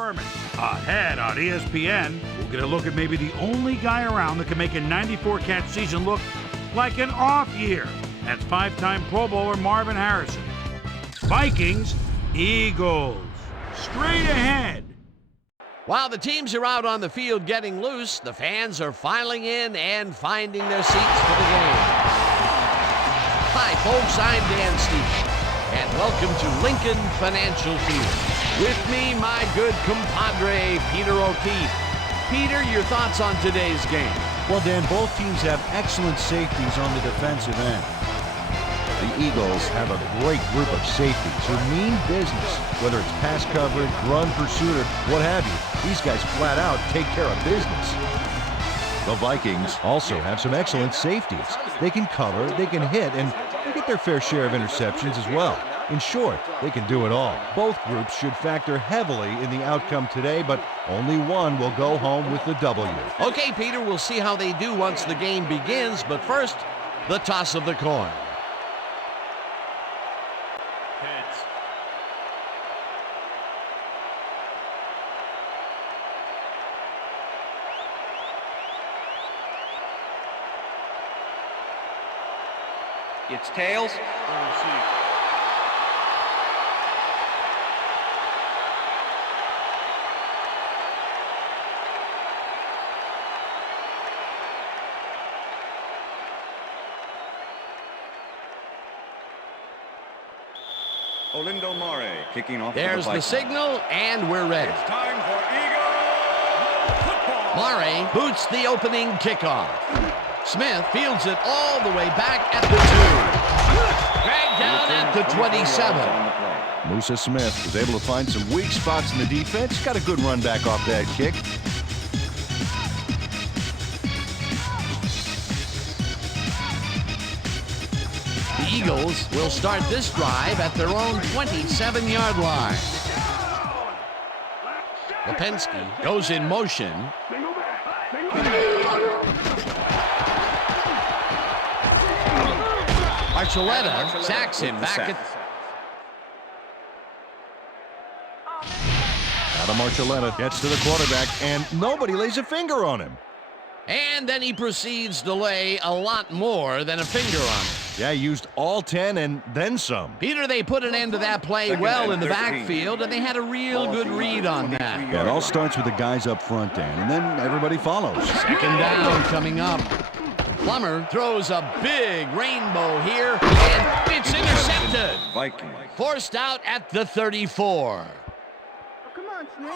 Furman. Ahead on ESPN, we'll get a look at maybe the only guy around that can make a 94-catch season look like an off year. That's five-time Pro Bowler Marvin Harrison. Vikings, Eagles. Straight ahead. While the teams are out on the field getting loose, the fans are filing in and finding their seats for the game. Hi, folks, I'm Dan Stevens, and welcome to Lincoln Financial Field. With me, my good compadre, Peter O'Keefe. Peter, your thoughts on today's game? Well, Dan, both teams have excellent safeties on the defensive end. The Eagles have a great group of safeties who mean business. Whether it's pass coverage, run pursuit, or what have you, these guys flat out take care of business. The Vikings also have some excellent safeties. They can cover, they can hit, and they get their fair share of interceptions as well. In short, they can do it all. Both groups should factor heavily in the outcome today, but only one will go home with the W. Okay, Peter, we'll see how they do once the game begins, but first, the toss of the coin. Heads. It's tails. Olindo Mare kicking off. There's the signal, and we're ready. It's time for Eagle football. Mare boots the opening kickoff. Smith fields it all the way back at the 2. Dragged down at the 27. Musa Smith was able to find some weak spots in the defense. Got a good run back off that kick. The Eagles will start this drive at their own 27-yard line. Lipinski goes in motion. Archuleta sacks him back at... Adam Archuleta gets to the quarterback, and nobody lays a finger on him. And then he proceeds to lay a lot more than a finger on it. Yeah, he used all 10 and then some. Peter, they put an end to that play well in the backfield, and they had a real good read on that. Yeah, it all starts with the guys up front, Dan, and then everybody follows. Second down coming up. Plummer throws a big rainbow here, and it's intercepted. Vikings. Forced out at the 34. Come on, Snake.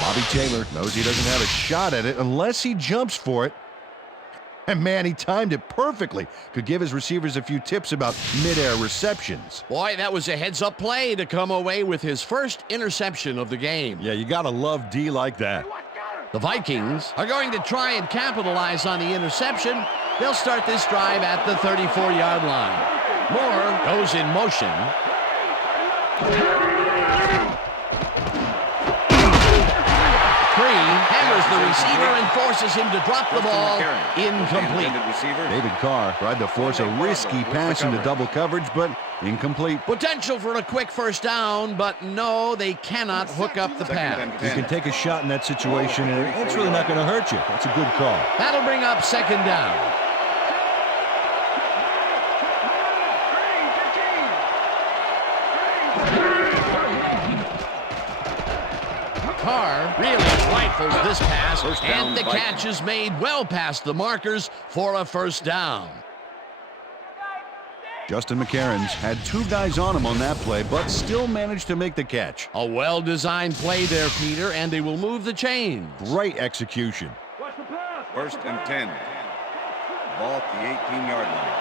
Bobby Taylor knows he doesn't have a shot at it unless he jumps for it. And man, he timed it perfectly. Could give his receivers a few tips about mid-air receptions. Boy, that was a heads-up play to come away with his first interception of the game. Yeah, you gotta love D like that. The Vikings are going to try and capitalize on the interception. They'll start this drive at the 34-yard line. Moore goes in motion. Hammers the receiver and forces him to drop the ball. Incomplete. David Carr tried to force a risky pass into double coverage, but incomplete. Potential for a quick first down, but no, they cannot hook up the pass. You can take a shot in that situation, and it's really not going to hurt you. That's a good call. That'll bring up second down. Carr really rifles this pass, and the catch is made well past the markers for a first down. Justin McCarron's had two guys on him on that play, but still managed to make the catch. A well-designed play there, Peter, and they will move the chains. Great execution. First and 10. Ball at the 18-yard line.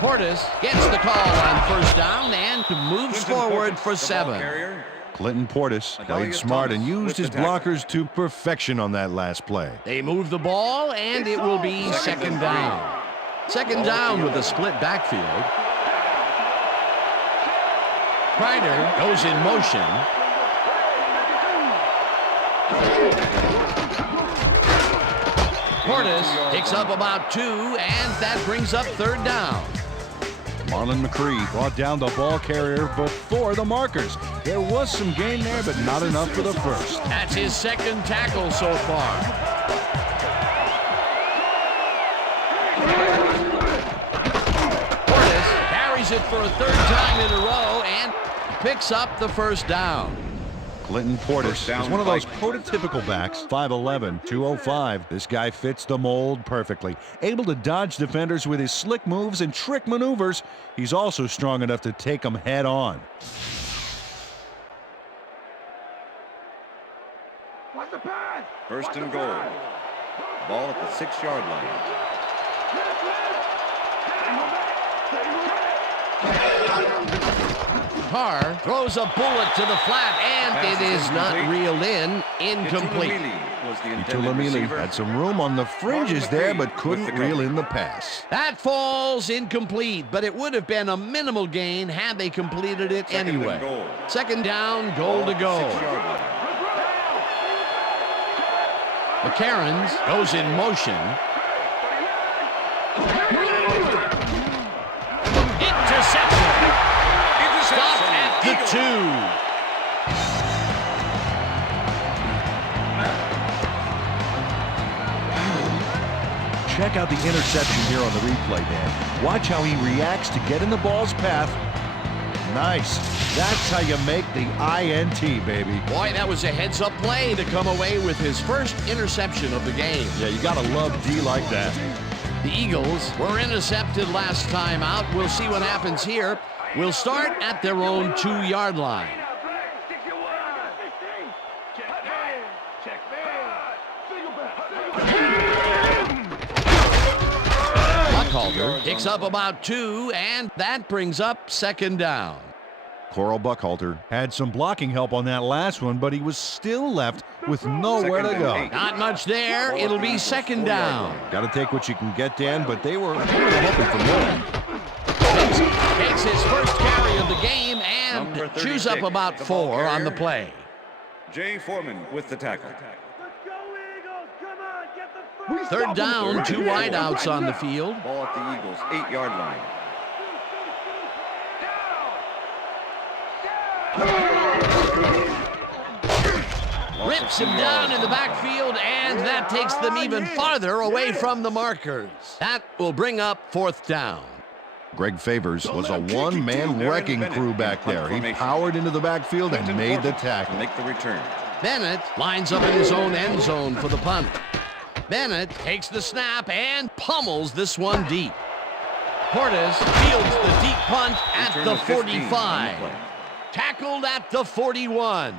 Portis gets the call on first down and moves forward for 7. Clinton Portis played smart and used his blockers to perfection on that last play. They move the ball, and it will be second down. Second down with a split backfield. Ryder goes in motion. Portis picks up about 2, and that brings up 3rd down. Marlon McCree brought down the ball carrier before the markers. There was some gain there, but not enough for the first. That's his 2nd tackle so far. Portis carries it for a 3rd time in a row and picks up the 1st down. Clinton Portis is one of those prototypical backs, 5'11", 205. This guy fits the mold perfectly. Able to dodge defenders with his slick moves and trick maneuvers. He's also strong enough to take them head on. First and goal. Ball at the 6-yard line. Carr throws a bullet to the flat, and it is not reeled in. Incomplete. Itulamili had some room on the fringes there, but couldn't reel in the pass. That falls incomplete, but it would have been a minimal gain had they completed it anyway. 2nd down, goal to go. McCarron's goes in motion. Interception. Stopped at the 2. Check out the interception here on the replay, Dan. Watch how he reacts to get in the ball's path. Nice. That's how you make the INT, baby. Boy, that was a heads-up play to come away with his first interception of the game. Yeah, you gotta love D like that. The Eagles were intercepted last time out. We'll see what happens here. We'll start at their own 2-yard line. Buckhalter picks up about 2, and that brings up 2nd down. Coral Buckhalter had some blocking help on that last one, but he was still left with nowhere to go. Not much there. It'll be 2nd down. Got to take what you can get, Dan, but they were hoping for more. Takes his first carry of the game and chews up about 4 on the play. Jay Foreman with the tackle. 3rd down, 2 wideouts on the field. Ball at the Eagles' 8-yard line. Rips him down in the backfield, and that takes them even farther away from the markers. That will bring up 4th down. Greg Favors was a one-man wrecking crew back there. He powered into the backfield and made the tackle. Make the return. Bennett lines up in his own end zone for the punt. Bennett takes the snap and pummels this one deep. Portis fields the deep punt at the 45. Tackled at the 41.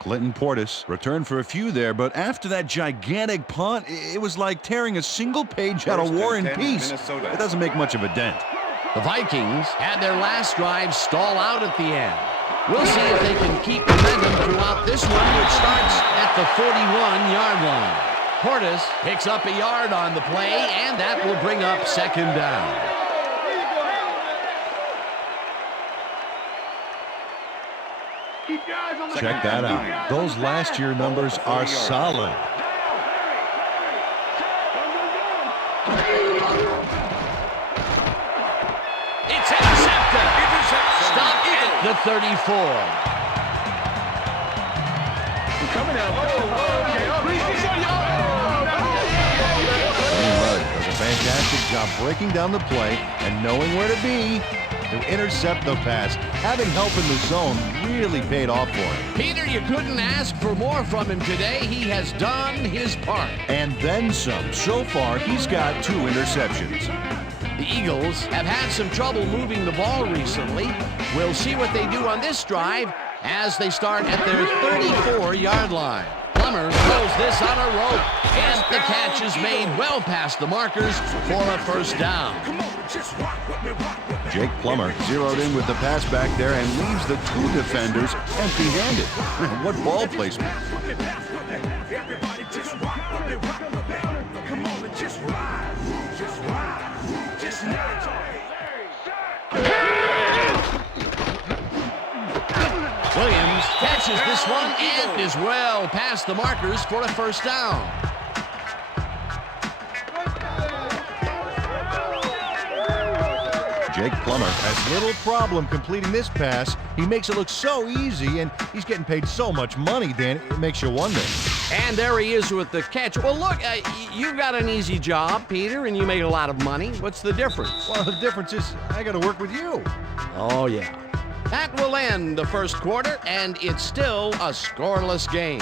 Clinton Portis returned for a few there, but after that gigantic punt, it was like tearing a single page out of War and Peace. It doesn't make much of a dent. The Vikings had their last drive stall out at the end. We'll see if they can keep momentum throughout this one, which starts at the 41-yard line. Portis picks up a yard on the play, and that will bring up 2nd down. Check that out. Those last year numbers are solid. It's intercepted. Stopped at the 34. Coming out. Does a fantastic job breaking down the play and knowing where to be to intercept the pass. Having help in the zone really paid off for him. Peter, you couldn't ask for more from him today. He has done his part. And then some. So far, he's got 2 interceptions. The Eagles have had some trouble moving the ball recently. We'll see what they do on this drive as they start at their 34-yard line. Plummer throws this on a rope, and the catch is made well past the markers for a 1st down. Jake Plummer zeroed in with the pass back there and leaves the 2 defenders empty-handed. What ball placement. Williams catches this one and is well past the markers for a 1st down. Jake Plummer has little problem completing this pass. He makes it look so easy, and he's getting paid so much money, Dan, it makes you wonder. And there he is with the catch. Well, look, you've got an easy job, Peter, and you make a lot of money. What's the difference? Well, the difference is I got to work with you. Oh, yeah. That will end the first quarter, and it's still a scoreless game.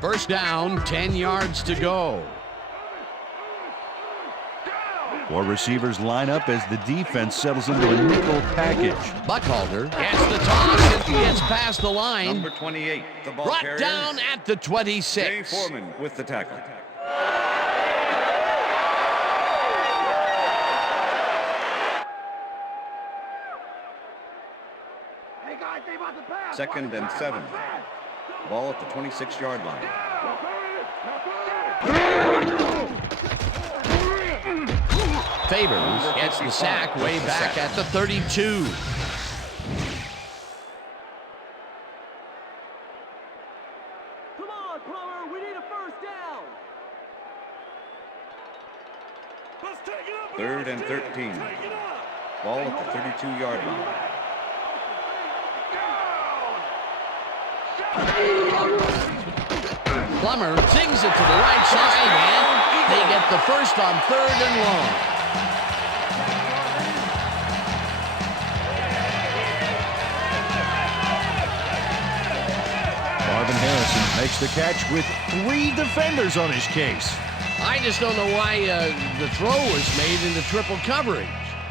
First down, 10 yards to go. 4 receivers line up as the defense settles into a nickel package. Buckhalter gets the toss and gets past the line. Number 28, the ball Brought carrier. down at the 26. Jay Foreman with the tackle. Second and 7. Ball at the 26-yard line. Favors gets the sack way back at the 32. Come on, Plummer, we need a first down. Third and 13. Ball at the 32-yard line. Plummer zings it to the right side, and they get the first on 3rd and long. Marvin Harrison makes the catch with 3 defenders on his case. I just don't know why the throw was made into triple coverage.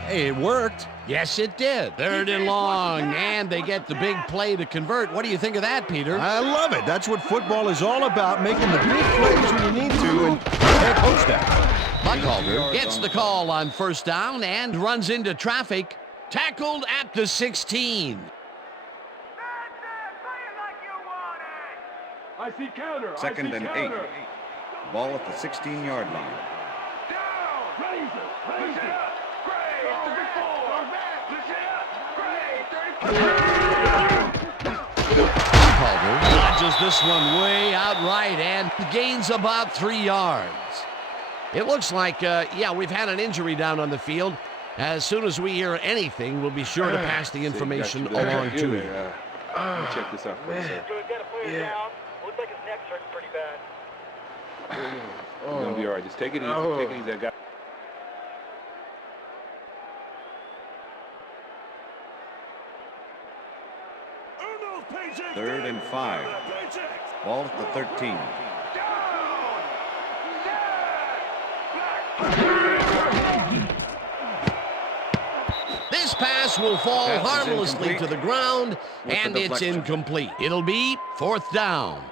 Hey, it worked. Yes, it did. 3rd and long, and they get the big play to convert. What do you think of that, Peter? I love it. That's what football is all about, making the big plays when you need to, and can't coach that. Buckhalter gets the call on first down and runs into traffic. Tackled at the 16. I see counter. Second and 8. Ball at the 16-yard line. Buckhalter dodges this one way outright and gains about 3 yards. It looks like, yeah, we've had an injury down on the field. As soon as we hear anything, we'll be sure to pass the information along to you. Check this out for a second. We've got a player down. Looks like his neck's hurting pretty bad. You're gonna be all right. Just take it easy. Take it easy. I got. Third and 5. Ball at the 13. This pass will fall Pass is harmlessly incomplete. to the ground, With and the it's deflection. incomplete. It'll be 4th down.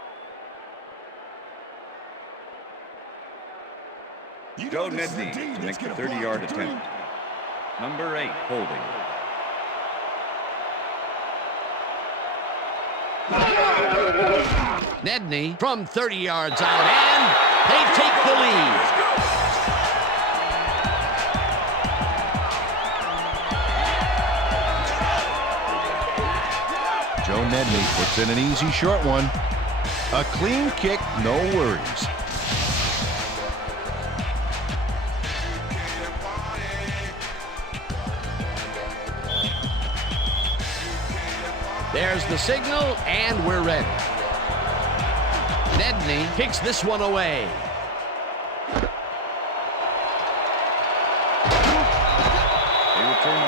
Joe Nedney to make the 30-yard attempt. Number 8, holding. Nedney from 30 yards out, and they take the lead. Joe Nedney puts in an easy short one. A clean kick, no worries. There's the signal, and we're ready. Nedney kicks this one away.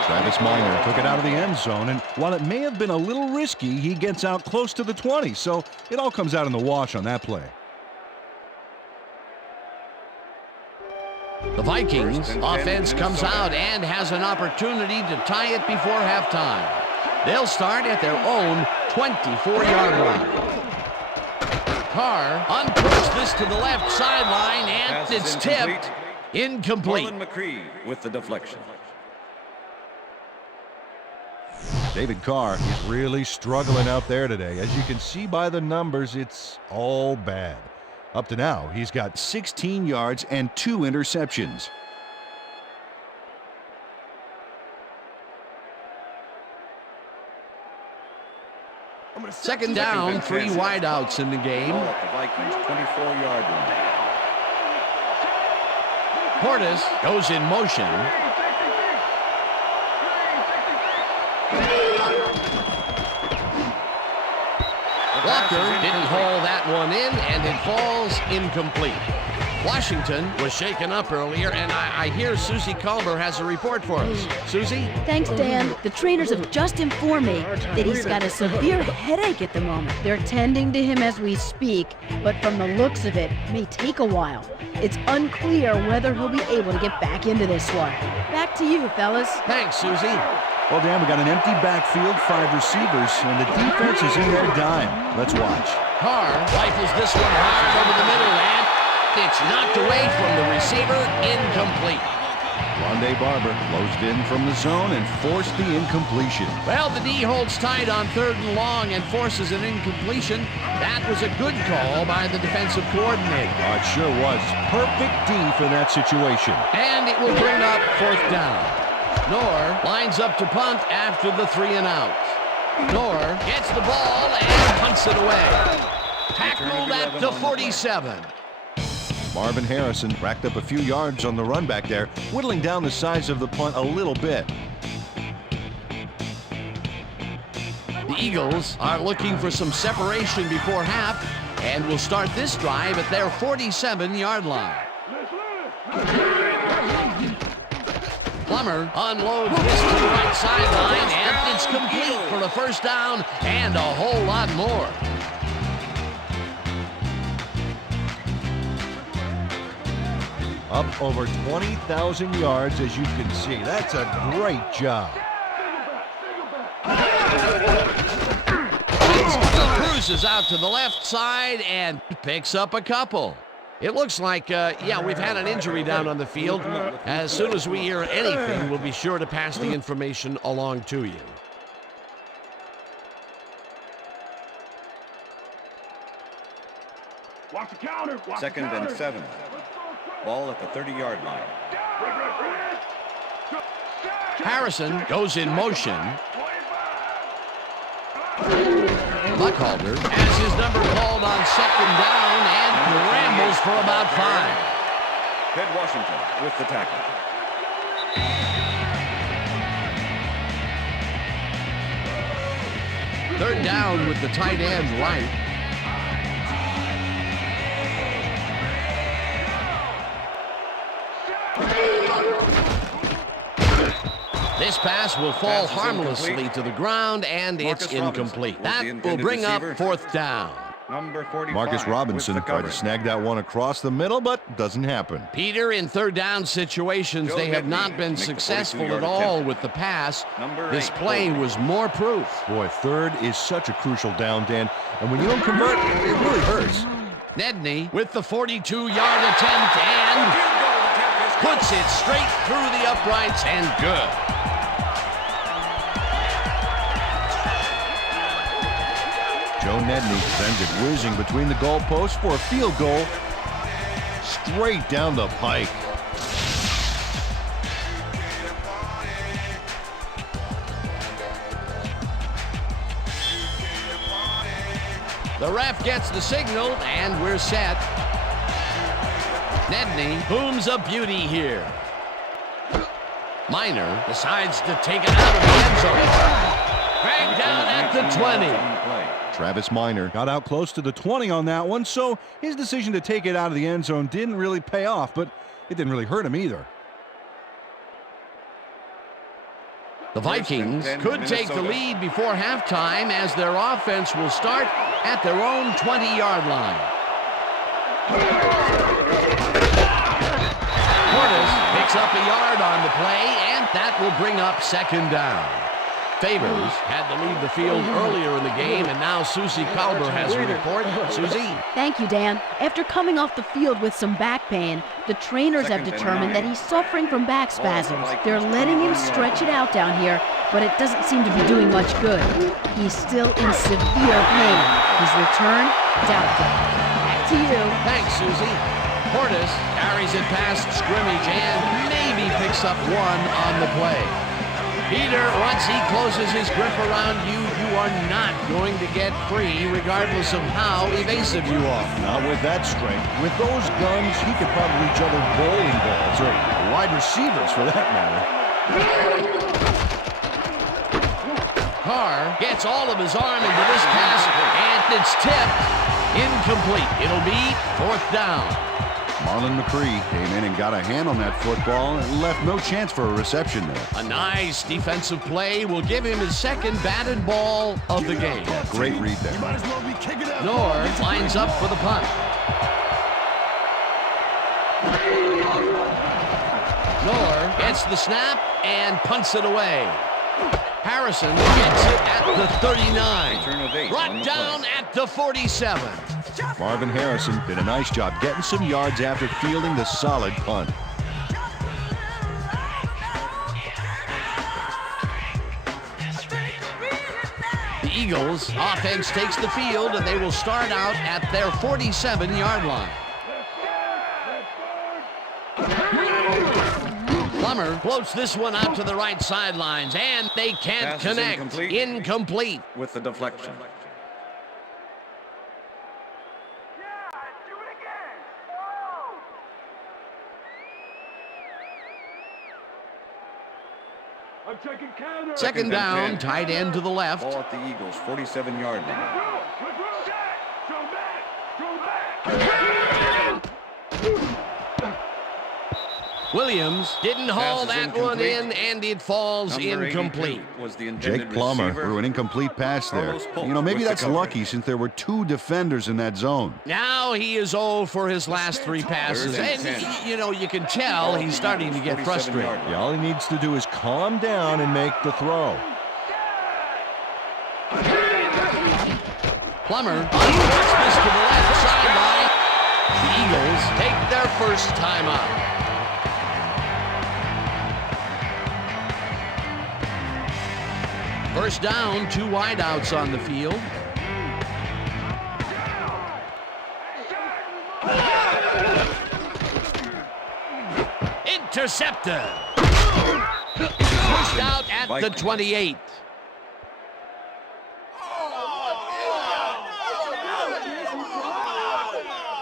Travis Minor took it out of the end zone, and while it may have been a little risky, he gets out close to the 20, so it all comes out in the wash on that play. The Vikings First and 10, offense comes Minnesota. out and has an opportunity to tie it before halftime. They'll start at their own 24-yard line. Carr uncorks this to the left sideline, and Pass is it's incomplete. tipped. Incomplete. Marlon McCree with the deflection. David Carr is really struggling out there today. As you can see by the numbers, it's all bad. Up to now, he's got 16 yards and 2 interceptions. I'm Second down, 3 wideouts in the game. Ball at the Vikings 24-yard line. Portis goes in motion. Walker didn't haul that one in, and it falls incomplete. Washington was shaken up earlier, and I hear Susie Culber has a report for us. Susie? Thanks, Dan. The trainers have just informed me that he's got a severe headache at the moment. They're tending to him as we speak, but from the looks of it, it may take a while. It's unclear whether he'll be able to get back into this one. Back to you, fellas. Thanks, Susie. Well, Dan, we got an empty backfield, 5 receivers, and the defense is in their dime. Let's watch. Carr rifles this one hard over the middle, and it's knocked away from the receiver, incomplete. Rondé Barber closed in from the zone and forced the incompletion. Well, the D holds tight on 3rd and long and forces an incompletion. That was a good call by the defensive coordinator. Oh, it sure was. Perfect D for that situation. And it will bring up 4th down. Knorr lines up to punt after the 3 and out. Knorr gets the ball and punts it away. Tackled at the 47. Marvin Harrison racked up a few yards on the run back there, whittling down the size of the punt a little bit. The Eagles are looking for some separation before half and will start this drive at their 47-yard line. Plummer unloads this to the right sideline, and it's complete for a 1st down and a whole lot more. Up over 20,000 yards, as you can see. That's a great job. Cruises out to the left side and picks up a couple. It looks like, we've had an injury down on the field. As soon as we hear anything, we'll be sure to pass the information along to you. Watch the counter. Watch the 2nd and counter. 7. Ball at the 30-yard line. Harrison goes in motion. Buckhalter has his number called on 2nd down and rambles for about 5. Ted Washington with the tackle. Third down with the tight end right. This pass will fall harmlessly to the ground, and it's incomplete. That will bring up 4th down. Number 45. Marcus Robinson tried to snag that one across the middle, but doesn't happen. Peter, in 3rd down situations, they have not been successful at all with the pass. This play was more proof. Boy, 3rd is such a crucial down, Dan, and when you don't convert, it really hurts. Nedney with the 42-yard attempt and puts it straight through the uprights and good. Joe Nedney sends it whizzing between the goalposts for a field goal straight down the pike. The ref gets the signal, and we're set. Nedney booms a beauty here. Miner decides to take it out of the end zone. Dragged down at the 20. Travis Miner got out close to the 20 on that one, so his decision to take it out of the end zone didn't really pay off, but it didn't really hurt him either. The Vikings could take the lead before halftime as their offense will start at their own 20-yard line. Portis picks up a yard on the play, and that will bring up 2nd down. Favors had to leave the field earlier in the game, and now Susie Culber has a report. Susie? Thank you, Dan. After coming off the field with some back pain, the trainers have determined that he's suffering from back spasms. They're letting him stretch it out down here, but it doesn't seem to be doing much good. He's still in severe pain. His return, doubtful. Back to you. Thanks, Susie. Portis carries it past scrimmage and maybe picks up 1 on the play. Peter, once he closes his grip around you, you are not going to get free, regardless of how evasive you are. Not with that strength. With those guns, he could probably reach other bowling balls, or wide receivers for that matter. Carr gets all of his arm into this pass, and it's tipped. Incomplete. It'll be 4th down. Marlon McCree came in and got a hand on that football and left no chance for a reception there. A nice defensive play will give him his 2nd batted ball of the game. Great read there. Knorr lines up for the punt. Knorr gets the snap and punts it away. Harrison gets it at the 39. Brought down at the 47. Marvin Harrison did a nice job getting some yards after fielding the solid punt. The Eagles offense takes the field, and they will start out at their 47-yard line. Plummer floats this one out to the right sidelines, and they can't Pass is connect. Incomplete. With the deflection. I'm checking counter. 2nd down, tight end to the left. Ball at the Eagles' 47-yard line. Williams didn't haul Pass is that one in, incomplete. and it falls Number incomplete. 82 was the intended Jake Plummer receiver. threw an incomplete pass there. Carlos Polk You know, maybe with the that's coverage. lucky since there were 2 defenders in that zone. Now he is 0 for his last 3 passes, Third and and 10. you know, you can tell he's starting to get 47 frustrated. yard line. Yeah, all he needs to do is calm down and make the throw. Plummer gets this to the left sideline. The Eagles take their first timeout. First down, 2 wideouts on the field. Intercepted. Pushed out at the Vikings. 28.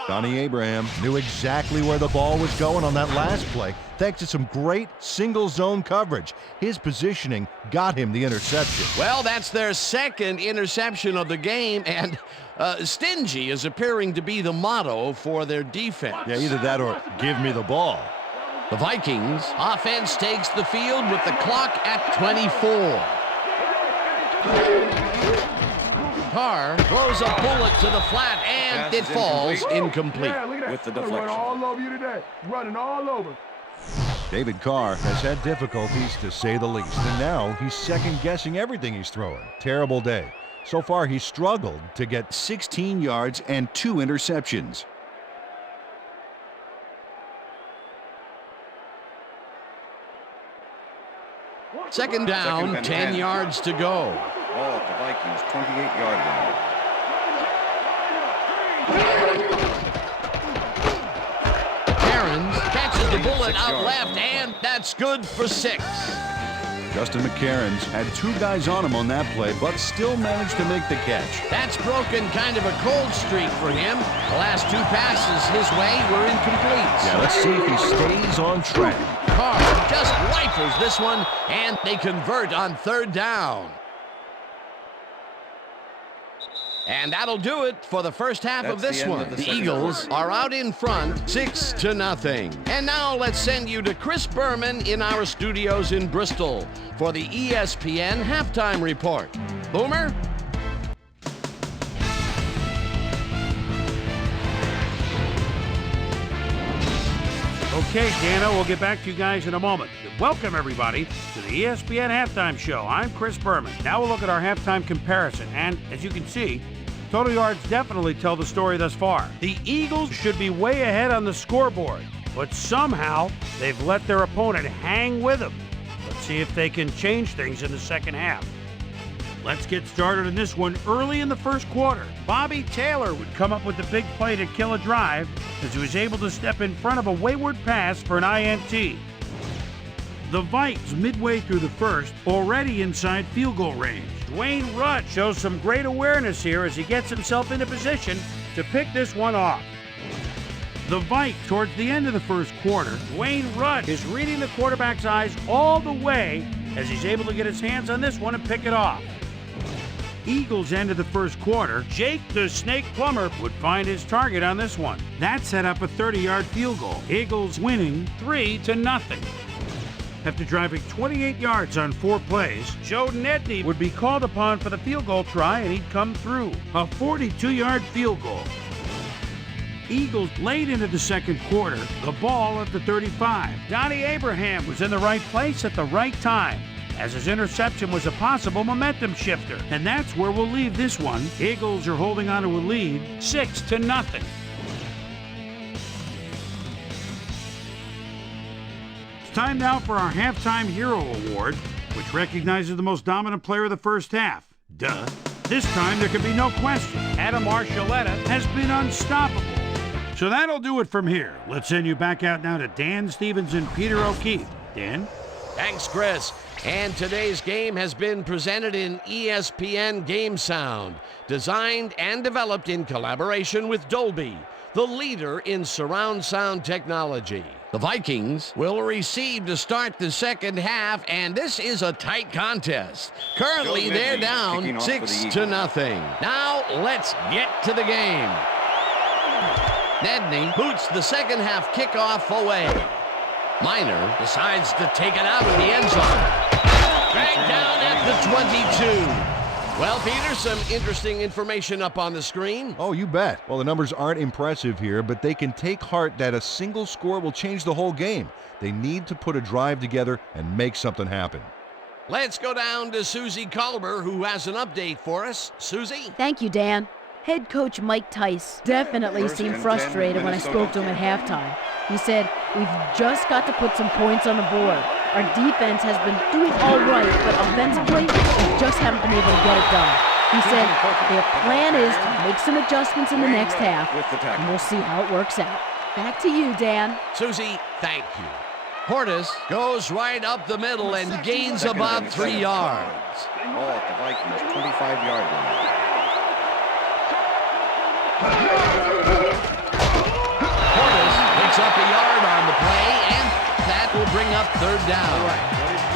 Donnie Abraham knew exactly where the ball was going on that last play, thanks to some great single zone coverage. His positioning got him the interception. Well, that's their 2nd interception of the game, and stingy is appearing to be the motto for their defense. Yeah, either that or give me the ball. The Vikings offense takes the field with the clock at 24. Carr throws a bullet to the flat, and Pass it is falls incomplete. incomplete. Yeah, look at that. With the Running deflection. all over you today. Running all over. David Carr has had difficulties, to say the least, and now he's second-guessing everything he's throwing. Terrible day. So far, he's struggled to get 16 yards and 2 interceptions. Second down, Second and 10 10. yards to go. Ball at the Vikings' 28-yard line. Cairns catches the bullet 6 out yards. left, and that's good for 6. Justin McCarron's had 2 guys on him on that play, but still managed to make the catch. That's broken kind of a cold streak for him. The last 2 passes his way were incomplete. Yeah, let's see if he stays on track. Carr just rifles this one, and they convert on 3rd down. And that'll do it for the first half of That's this the end one. of the The second Eagles quarter. are out in front, 6-0. And now let's send you to Chris Berman in our studios in Bristol for the ESPN Halftime Report. Boomer? Okay, Dano, we'll get back to you guys in a moment. Welcome, everybody, to the ESPN Halftime Show. I'm Chris Berman. Now we'll look at our halftime comparison, and as you can see, total yards definitely tell the story thus far. The Eagles should be way ahead on the scoreboard, but somehow they've let their opponent hang with them. Let's see if they can change things in the second half. Let's get started in this one early in the first quarter. Bobby Taylor would come up with the big play to kill a drive as he was able to step in front of a wayward pass for an INT. The Vikes, midway through the first, already inside field goal range. Dwayne Rudd shows some great awareness here as he gets himself into position to pick this one off. The Vikes, towards the end of the first quarter, Dwayne Rudd is reading the quarterback's eyes all the way as he's able to get his hands on this one and pick it off. Eagles ended the first quarter. Jake the Snake Plumber would find his target on this one. That set up a 30-yard field goal. Eagles winning 3-0. After driving 28 yards on 4 plays, Joe Nedney would be called upon for the field goal try, and he'd come through. A 42-yard field goal. Eagles late into the second quarter, the ball at the 35. Donnie Abraham was in the right place at the right time, as his interception was a possible momentum shifter. And that's where we'll leave this one. Eagles are holding on to a lead, 6-0. It's time now for our Halftime Hero Award, which recognizes the most dominant player of the first half. Duh. This time there can be no question. Adam Archuleta has been unstoppable. So that'll do it from here. Let's send you back out now to Dan Stevens and Peter O'Keefe. Dan? Thanks, Chris. And today's game has been presented in ESPN Game Sound, designed and developed in collaboration with Dolby, the leader in surround sound technology. The Vikings will receive to start the second half, and this is a tight contest. Currently, they're down 6-0. Now, let's get to the game. Nedney boots the second half kickoff away. Miner decides to take it out of the end zone. Dragged down at the 22. Well, Peter, some interesting information up on the screen. Oh, you bet. Well, the numbers aren't impressive here, but they can take heart that a single score will change the whole game. They need to put a drive together and make something happen. Let's go down to Susie Culber, who has an update for us. Susie? Thank you, Dan. Head coach Mike Tice definitely seemed frustrated when I spoke to him at halftime. He said, "We've just got to put some points on the board. Our defense has been doing all right, but offensively, we just haven't been able to get it done." He said their plan is to make some adjustments in the next half, and we'll see how it works out. Back to you, Dan. Susie, thank you. Portis goes right up the middle and gains about 3 yards. Ball at the Vikings' 25-yard line. Portis picks up a yard on the play, and that will bring up third down.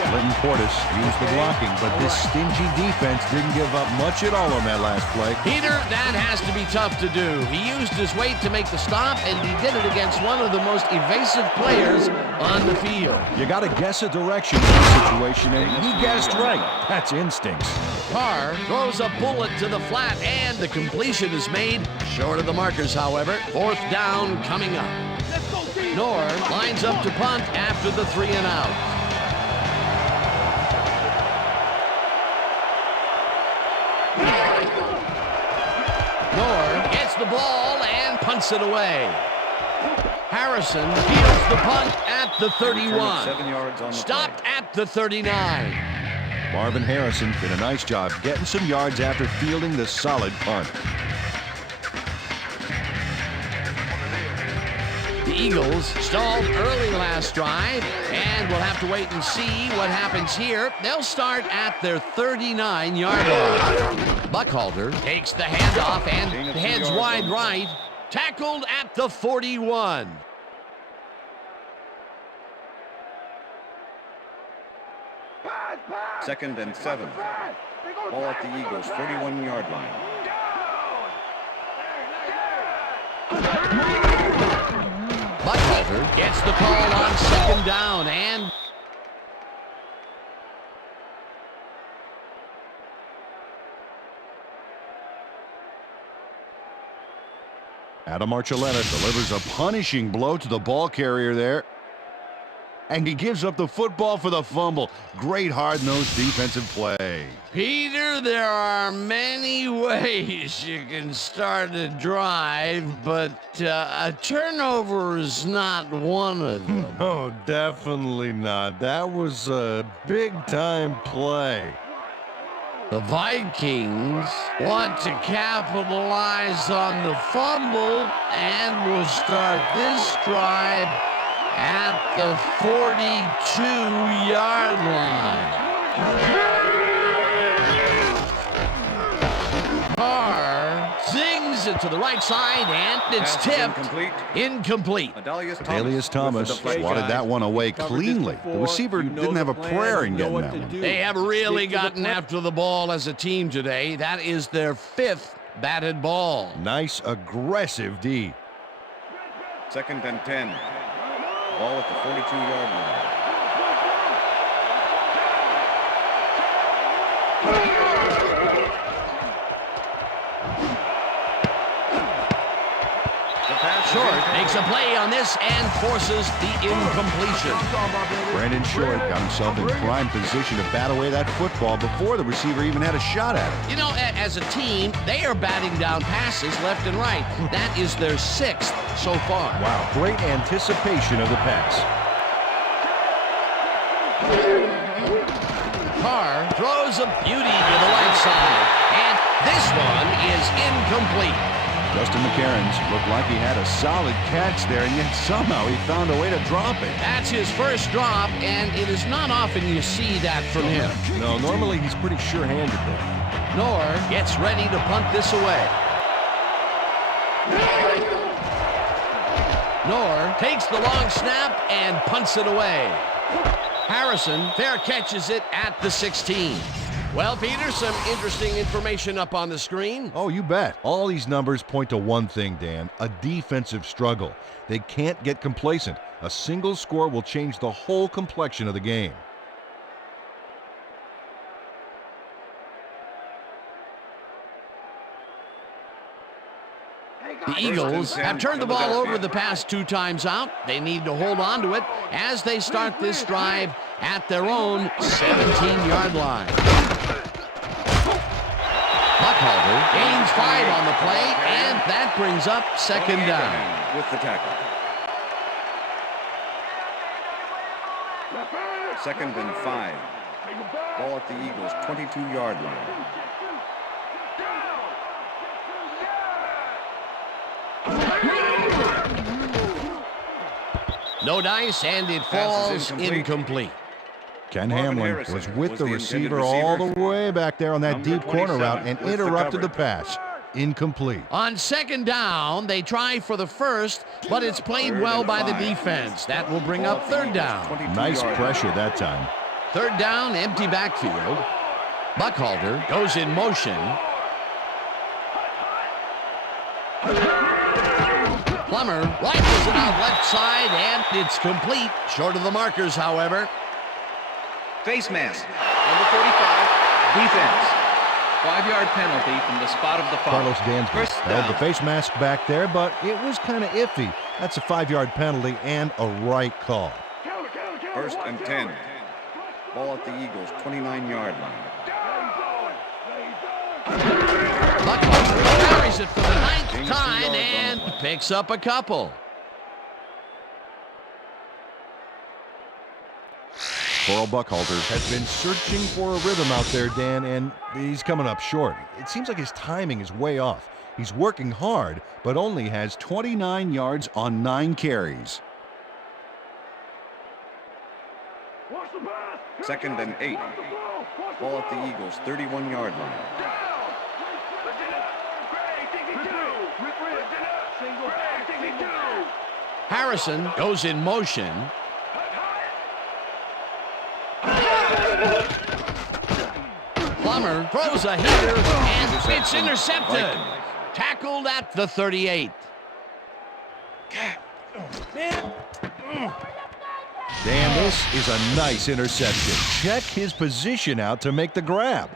Clinton Portis used the blocking, but this stingy defense didn't give up much at all on that last play. Peter, that has to be tough to do. He used his weight to make the stop, and he did it against one of the most evasive players on the field. You got to guess a direction in this situation, and he guessed right. That's instincts. Carr throws a bullet to the flat, and the completion is made short of the markers, however. Fourth down coming up. Knorr lines up to punt after the 3-and-out. Knorr gets the ball and punts it away. Harrison fields the punt at the 31. 7 yards on the Stopped play. at the 39. Marvin Harrison did a nice job getting some yards after fielding the solid punt. The Eagles stalled early last drive, and we'll have to wait and see what happens here. They'll start at their 39-yard line. Buckhalter takes the handoff and heads wide right. Tackled at the 41. Second and 7. Ball at the Eagles' 41-yard line. Buckhalter gets the call on second down, and Adam Archuleta delivers a punishing blow to the ball carrier there. And he gives up the football for the fumble. Great hard-nosed defensive play. Peter, there are many ways you can start a drive, but a turnover is not one of them. Oh, definitely not. That was a big-time play. The Vikings want to capitalize on the fumble and will start this drive at the 42-yard line. Carr zings it to the right side, and it's tipped. Incomplete. Adalius Thomas swatted that one away cleanly. The receiver didn't have a prayer in getting that one. They have really gotten after the ball as a team today. That is their 5th batted ball. Nice, aggressive D. 2nd and 10. Ball at the 42-yard line. Short makes a play on this and forces the incompletion. Brandon Short got himself in prime position to bat away that football before the receiver even had a shot at it. You know, as a team, they are batting down passes left and right. That is their 6th so far. Wow, great anticipation of the pass. Carr throws a beauty to the right side, and this one is incomplete. Justin McCarron's looked like he had a solid catch there, and yet somehow he found a way to drop it. That's his first drop, and it is not often you see that from him. No, normally he's pretty sure-handed there. Nor gets ready to punt this away. Nor takes the long snap and punts it away. Harrison fair catches it at the 16. Well, Peter, some interesting information up on the screen. Oh, you bet. All these numbers point to one thing, Dan, a defensive struggle. They can't get complacent. A single score will change the whole complexion of the game. The Eagles have turned the ball over the past 2 times out. They need to hold on to it as they start this drive at their own 17-yard line. Buckhalter gains 5 on the play, and that brings up 2nd down. With the tackle. 2nd and 5. Ball at the Eagles' 22-yard line. No dice, and it falls incomplete. Ken Marvin Hamlin Harrison was with the the receiver intended all receiver. the way back there on that Number deep corner 27 route and with the interrupted the coverage. pass. Incomplete. On 2nd down, they try for the first, but it's played 3rd well and by the 5. defense. That will bring Ball up at the 3rd Eagles' down. 22-yard Nice line. pressure that time. 3rd down, empty backfield. Buckhalter goes in motion. Plummer rifles it out left side, and it's complete. Short of the markers, however. Face mask, number 45, defense. 5-yard penalty from the spot of the foul. Carlos Dansby First held down. the face mask back there, but it was kind of iffy. That's a 5-yard penalty and a right call. 1st and 10. Ball at the Eagles' 29-yard line. Buckhalter carries it for the 9th Gains 2 time yards and on the play. picks up a couple. Coral Buckhalter has been searching for a rhythm out there, Dan, and he's coming up short. It seems like his timing is way off. He's working hard, but only has 29 yards on 9 carries. 2nd and 8. Ball at the Eagles' 31-yard line. Harrison goes in motion. Plummer throws a heater, and it's intercepted. Tackled at the 38. Dan, this is a nice interception. Check his position out to make the grab.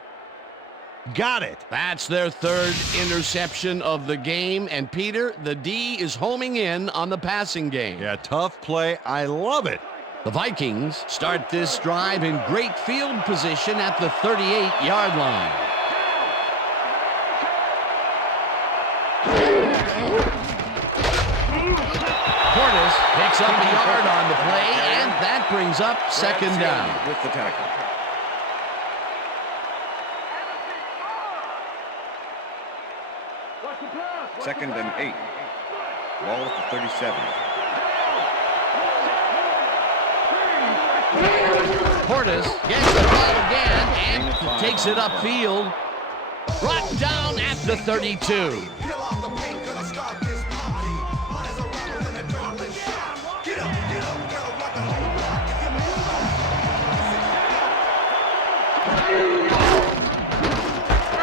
Got it. That's their 3rd interception of the game, and Peter, the D is homing in on the passing game. Yeah, tough play. I love it. The Vikings start this drive in great field position at the 38-yard line. Portis picks up a yard on the play, and that brings up 2nd down. With the tackle. Second and 8. Ball at the 37. Portis gets the ball again and takes it upfield. Brought down at the 32.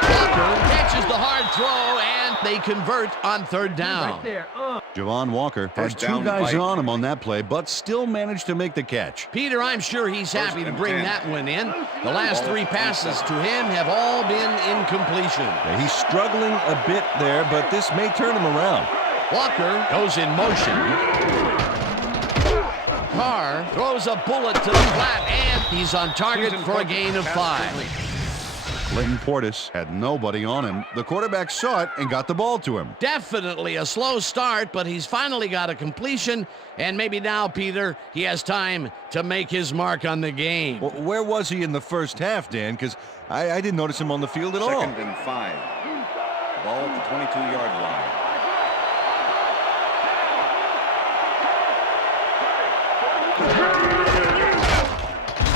Walker catches the hard throw, and they convert on 3rd down. Javon Walker had First 2 down guys fight. on him on that play, but still managed to make the catch. Peter, I'm sure he's happy to bring that one in. The last 3 passes to him have all been incompletion. Yeah, he's struggling a bit there, but this may turn him around. Walker goes in motion. Carr throws a bullet to the flat, and he's on target for a gain of 5. Clinton Portis had nobody on him. The quarterback saw it and got the ball to him. Definitely a slow start, but he's finally got a completion, and maybe now, Peter, he has time to make his mark on the game. Well, where was he in the first half, Dan? Because I didn't notice him on the field at all. 2nd and 5. Ball at the 22-yard line.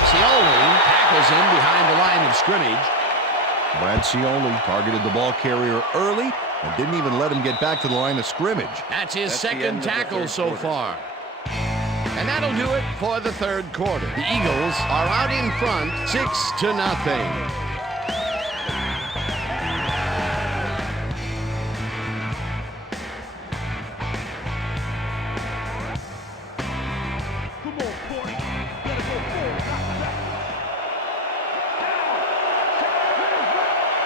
Cioli tackles him behind the line of scrimmage. Brad Cioli targeted the ball carrier early and didn't even let him get back to the line of scrimmage. That's his That's the end second of the tackle third so quarter. far. And that'll do it for the 3rd quarter. The Eagles are out in front, 6-0.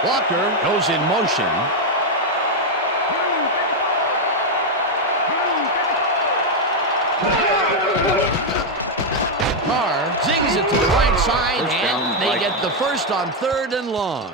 Walker goes in motion. Carr zings it to the right side, First down, and they Vikings. get the first on 3rd and long.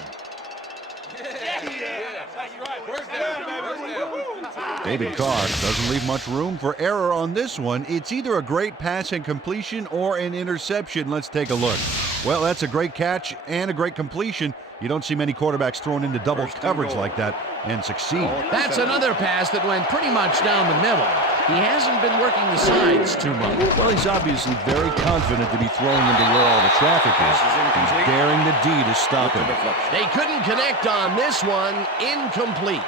David Carr doesn't leave much room for error on this one. It's either a great pass and completion or an interception. Let's take a look. Well, that's a great catch and a great completion. You don't see many quarterbacks thrown into double First and coverage goal. like that and succeed. That's another pass that went pretty much down the middle. He hasn't been working the sides too much. Well, he's obviously very confident to be throwing into where all the traffic is. Pass is incomplete. He's daring the D to stop him. Deflection. They couldn't connect on this one. Incomplete.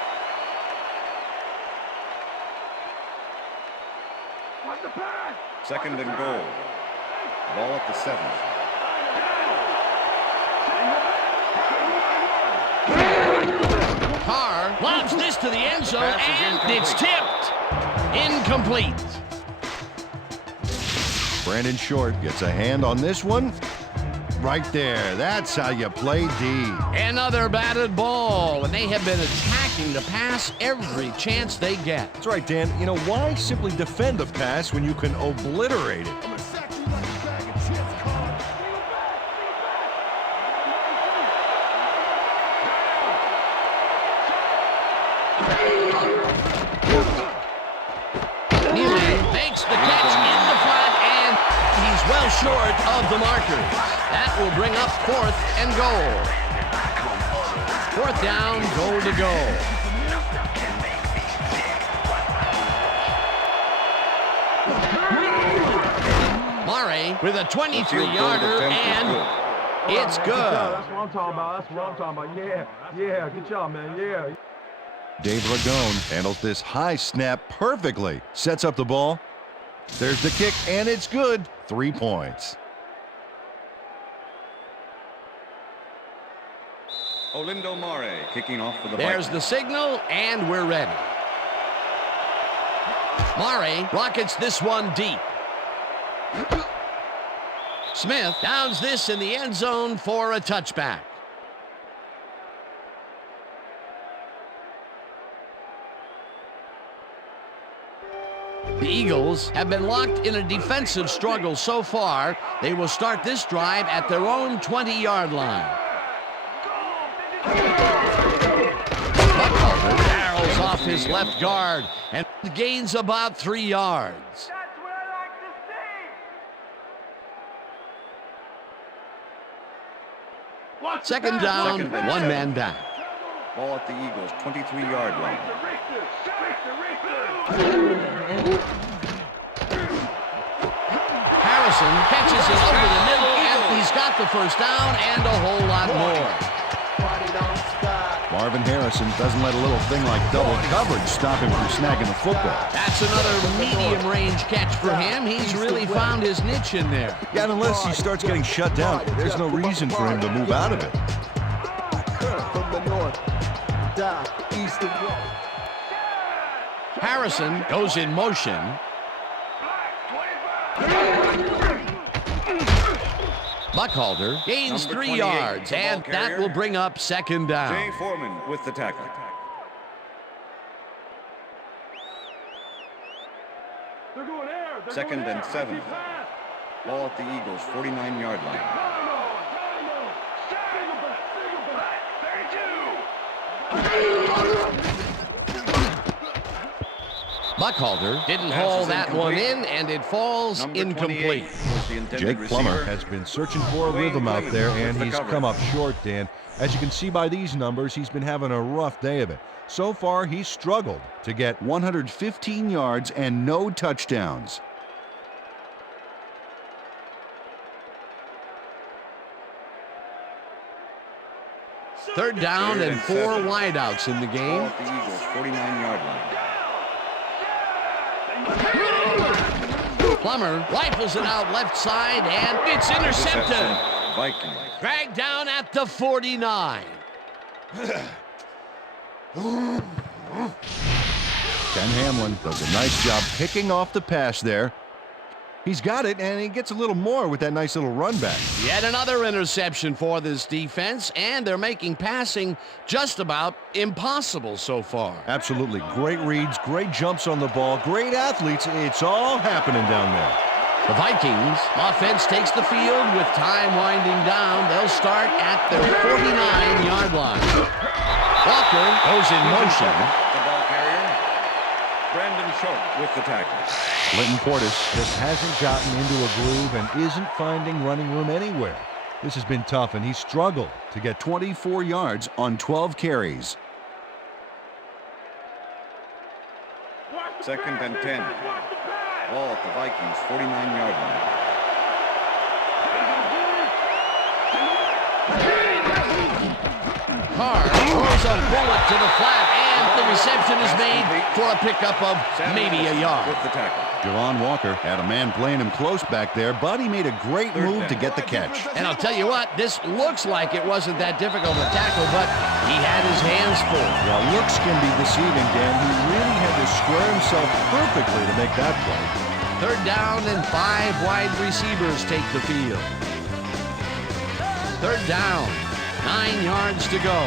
What's the pass? 2nd and goal. Ball at the 7. Carr lobs this to the end zone, pass is and incomplete. it's tipped. Incomplete. Brandon Short gets a hand on this one. Right there. That's how you play D. Another batted ball, and they have been attacking the pass every chance they get. That's right, Dan. You know, why simply defend a pass when you can obliterate it? Neely makes the catch in the flat, and he's well short of the markers. That will bring up 4th and goal. 4th down, goal to go. Murray with a 23-yarder, and it's good. That's what I'm talking about. That's what I'm talking about. Yeah. Good job, man. Yeah. Dave Ragone handles this high snap perfectly. Sets up the ball. There's the kick, and it's good. 3 points. Olindo Mare kicking off for the There's Vikings. the signal, and we're ready. Murray rockets this one deep. Smith downs this in the end zone for a touchback. The Eagles have been locked in a defensive struggle so far. They will start this drive at their own 20-yard line. Buckhalter barrels off his left guard and gains about 3 yards. That's what I like to see. Second down, Second and 1 7. man down. Ball at the Eagles' 23-yard line. Harrison catches it over the middle, and he's got the first down and a whole lot more. Marvin Harrison doesn't let a little thing like double coverage stop him from snagging the football. That's another medium-range catch for him. He's really found his niche in there. Yeah, and unless he starts getting shut down, there's no reason for him to move out of it. Harrison goes in motion. Buckhalter gains 3 yards, and that will bring up second down. Jay Foreman with the tackle. Second and 7. Ball at the Eagles' 49-yard line. Buckhalter didn't haul that one in, and it falls incomplete. Jake Plummer has been searching for a rhythm out there, and he's come up short, Dan. As you can see by these numbers, he's been having a rough day of it. So far, he's struggled to get 115 yards and no touchdowns. Third down and 4 wideouts in the game. Ball at the Eagles' 49-yard line. Plummer rifles it out left side, and it's intercepted. Vikings. Dragged down at the 49. Ken Hamlin does a nice job picking off the pass there. He's got it, and he gets a little more with that nice little run back. Yet another interception for this defense, and they're making passing just about impossible so far. Absolutely. Great reads, great jumps on the ball, great athletes. It's all happening down there. The Vikings offense takes the field with time winding down. They'll start at their 49-yard line. Walker goes in motion. The ball carrier, Brandon Short with the tackle. Linton Portis just hasn't gotten into a groove and isn't finding running room anywhere. This has been tough, and he's struggled to get 24 yards on 12 carries. Second and 10. Ball at the Vikings' 49-yard line. Carr throws a bullet to the flat, and the reception is made for a pickup of maybe a yard. With the tackle. Javon Walker had a man playing him close back there, but he made a great move to get the catch. And I'll tell you what, this looks like it wasn't that difficult to tackle, but he had his hands full. Well, looks can be deceiving, Dan. He really had to square himself perfectly to make that play. Third down and 5 wide receivers take the field. Third down, 9 yards to go.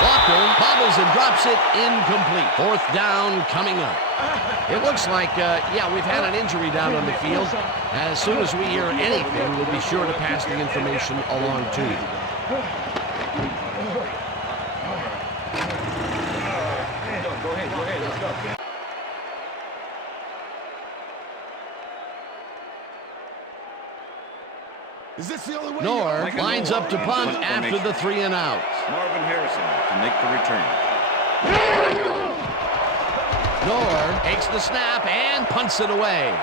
Walker bobbles and drops it incomplete. Fourth down coming up. It looks like, we've had an injury down on the field. As soon as we hear anything, we'll be sure to pass the information along to you. Go ahead, let's go. Is this the only way? Nor lines up to punt after the 3 and out. Marvin Harrison to make the return. Nor takes the snap and punts it away.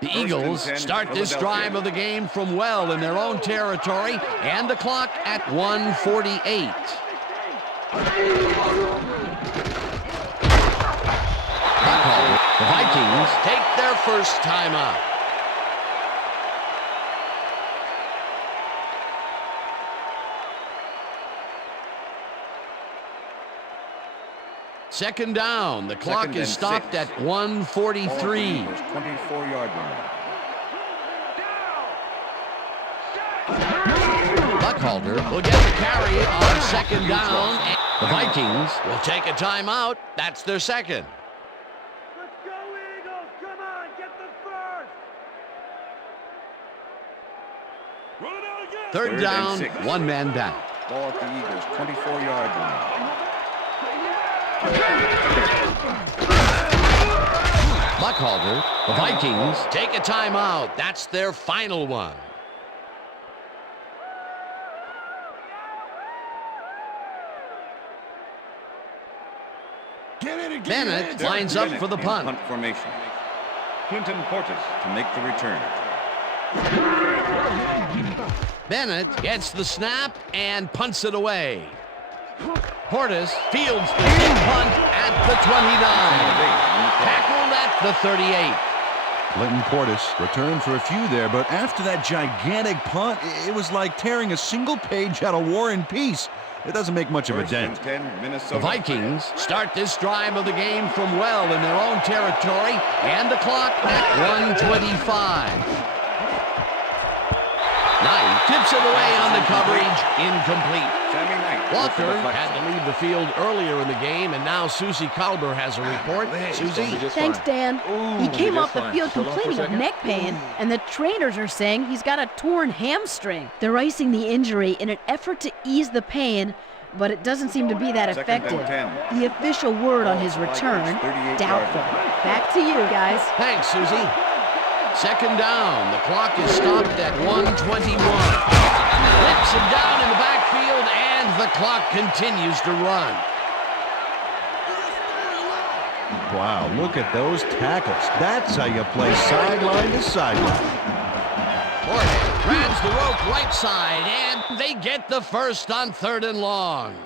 The Eagles start this drive of the game from well in their own territory, and the clock at 1:48. The Vikings take their first timeout. Second down. The clock is stopped at 1:43. 24-yard line. Buckhalter will get the carry on second down. The Vikings will take a timeout. That's their second. Let's go, Eagles! Come on, get the first! Run it out Third down, 6. one man down. Ball at the Eagles' 24-yard line. Buckhalter, the Vikings take a timeout. That's their final one. Bennett lines up for the punt. Punt formation. Clinton Portis to make the return. Bennett gets the snap and punts it away. Portis fields the kick punt at the 29. Tackled at the 38. Clinton Portis returned for a few there, but after that gigantic punt, it was like tearing a single page out of War and Peace. It doesn't make much of a dent. First and 10, Minnesota. The Vikings start this drive of the game from well in their own territory, and the clock at 1:25. Knight tips it away on the coverage, incomplete. Sammy Knight. Walker had to leave the field earlier in the game, and now Susie Kalber has a report. Susie? Thanks, Dan. He came off the field complaining of neck pain, and the trainers are saying he's got a torn hamstring. They're icing the injury in an effort to ease the pain, but it doesn't seem to be that effective. The official word on his return, doubtful. Back to you, guys. Thanks, Susie. Second down. The clock is stopped at 1:21. Flips him down in the backfield, and the clock continues to run. Wow, look at those tackles. That's how you play sideline to sideline. Jorge grabs the rope right side, and they get the first on 3rd and long.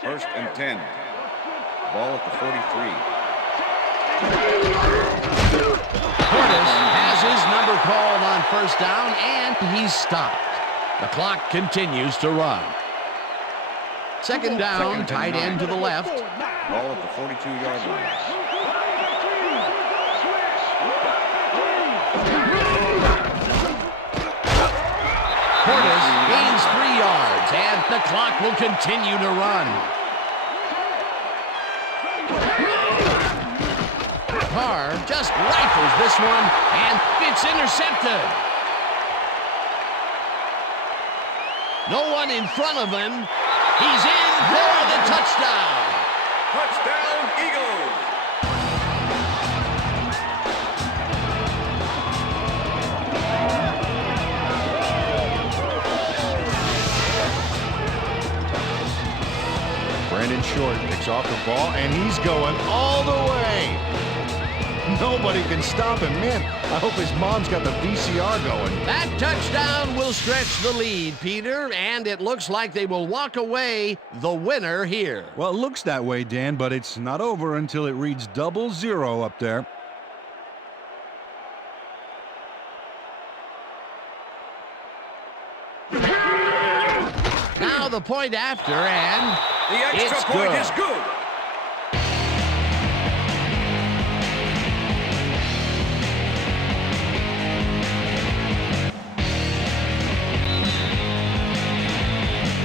First and 10. Ball at the 43. Portis has his number called on first down, and he's stopped. The clock continues to run. Second down, tight end to the left. Ball at the 42-yard line. Portis gains 3 yards, and the clock will continue to run. Carr just rifles this one, and it's intercepted. No one in front of him. He's in for the touchdown. Touchdown, Eagles! Brandon Short picks off the ball, and he's going all the way. Nobody can stop him. Man, I hope his mom's got the VCR going. That touchdown will stretch the lead, Peter, and it looks like they will walk away the winner here. Well, it looks that way, Dan, but it's not over until it reads 00 up there. Now the point after, and the extra it's point good. is good.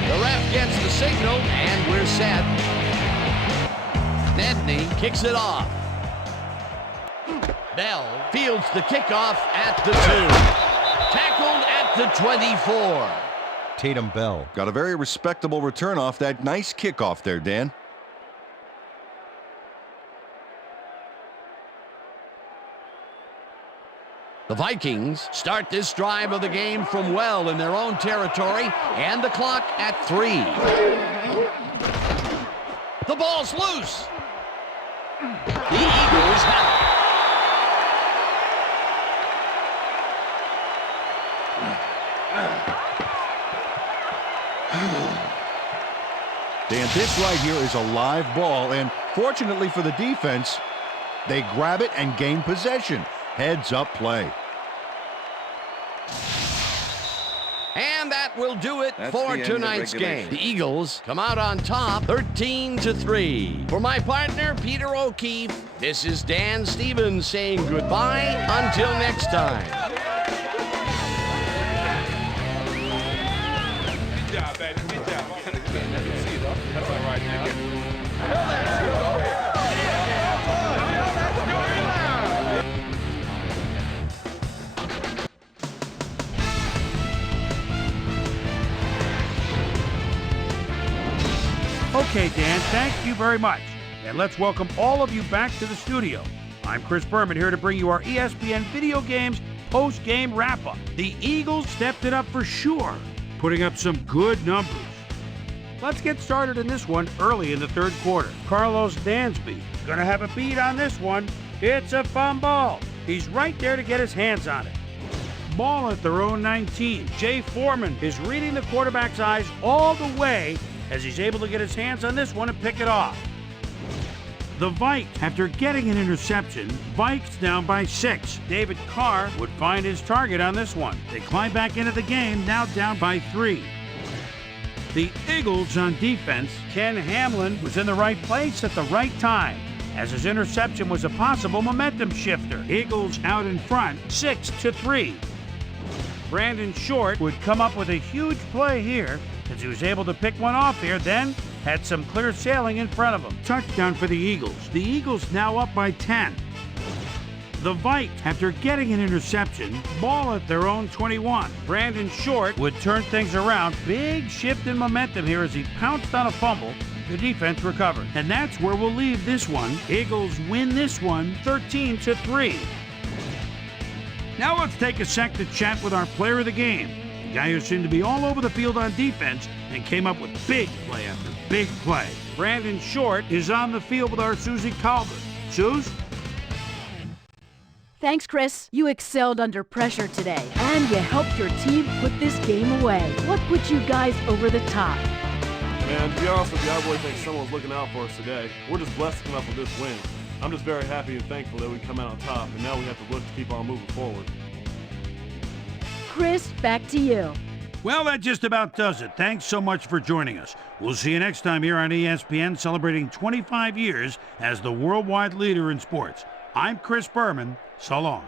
The ref gets the signal, and we're set. Nedney kicks it off. Bell fields the kickoff at the 2. Tackled at the 24. Tatum Bell got a very respectable return off that nice kickoff there, Dan. The Vikings start this drive of the game from well in their own territory, and the clock at 3. The ball's loose. The Eagles have it. Dan, this right here is a live ball, and fortunately for the defense, they grab it and gain possession. Heads-up play. And that will do it That's for the end of tonight's game. regulation. The Eagles come out on top 13-3. For my partner, Peter O'Keefe, this is Dan Stevens saying goodbye until next time. Good job, baby. Good job. That's all right, nigga. Okay, Dan, thank you very much. And let's welcome all of you back to the studio. I'm Chris Berman here to bring you our ESPN Video Games post-game wrap-up. The Eagles stepped it up for sure, putting up some good numbers. Let's get started in this one early in the third quarter. Carlos Dansby gonna have a beat on this one. It's a fumble. He's right there to get his hands on it. Ball at their own 19. Jay Foreman is reading the quarterback's eyes all the way as he's able to get his hands on this one and pick it off. The Vikes, after getting an interception, Vikes down by 6. David Carr would find his target on this one. They climb back into the game, now down by 3. The Eagles on defense, Ken Hamlin was in the right place at the right time, as his interception was a possible momentum shifter. Eagles out in front, 6-3. Brandon Short would come up with a huge play here as he was able to pick one off here, then had some clear sailing in front of him. Touchdown for the Eagles. The Eagles now up by 10. The Vikes, after getting an interception, ball at their own 21. Brandon Short would turn things around. Big shift in momentum here as he pounced on a fumble. The defense recovered. And that's where we'll leave this one. Eagles win this one 13-3. Now let's take a sec to chat with our player of the game. The guy who seemed to be all over the field on defense and came up with big play after big play. Brandon Short is on the field with our Susie Calvert. Suze? Thanks, Chris. You excelled under pressure today, and you helped your team put this game away. What put you guys over the top? Man, to be honest with you, I really think someone's looking out for us today. We're just blessed to come up with this win. I'm just very happy and thankful that we come out on top, and now we have to look to keep on moving forward. Chris, back to you. Well, that just about does it. Thanks so much for joining us. We'll see you next time here on ESPN, celebrating 25 years as the worldwide leader in sports. I'm Chris Berman. So long.